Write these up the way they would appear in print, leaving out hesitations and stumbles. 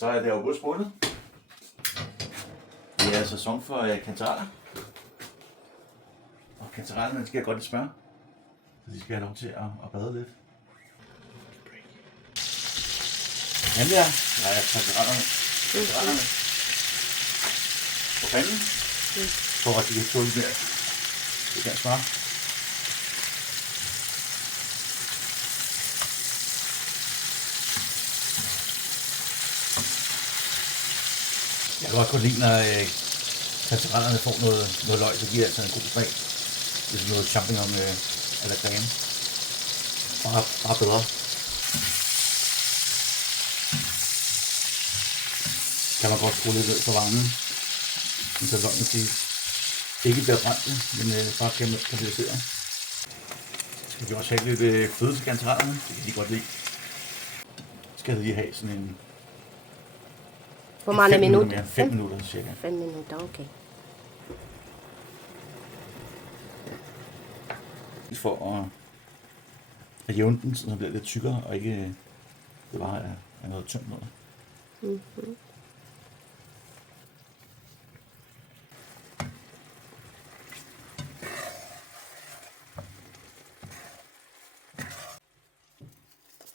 Så er det august måned. Det er sæson for kantareller. Og kantarellerne skal have godt i smør. Så de skal have lov til at bade lidt. Jamen ja, der er kantarellerne på panden. For at de kan tåle mere. Det kan smør. Jeg kan godt lide, når kantarellerne får noget løg, så giver altså en god smag. Det er sådan noget champignon eller creme. Bare bedre. Kan man godt skrue lidt ned for varmen, så løgene ikke bliver brændt, men bare kan karamellisere. Skal vi også have lidt fløde til kantarellerne? Det kan de godt lide. Skal jeg lige have sådan en... Hvor mange minutter? 5 minutter cirka. 5 minutter, okay. For at jævne den, så den bliver lidt tykkere, og ikke det bare er noget tyndt noget. Mm-hmm.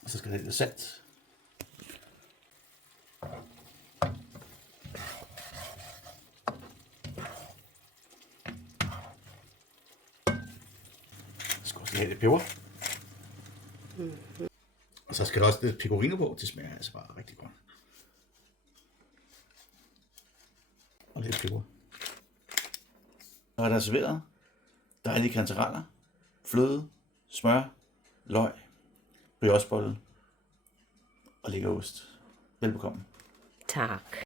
Og så skal det lidt salt. Have lidt peber. Mm-hmm. Og så skal der også lidt pecorino på. Det smager altså bare rigtig godt. Og lidt peber. Så er der serveret dejlige kantareller, fløde, smør, løg, briochebolle og lækker ost. Velbekomme. Tak.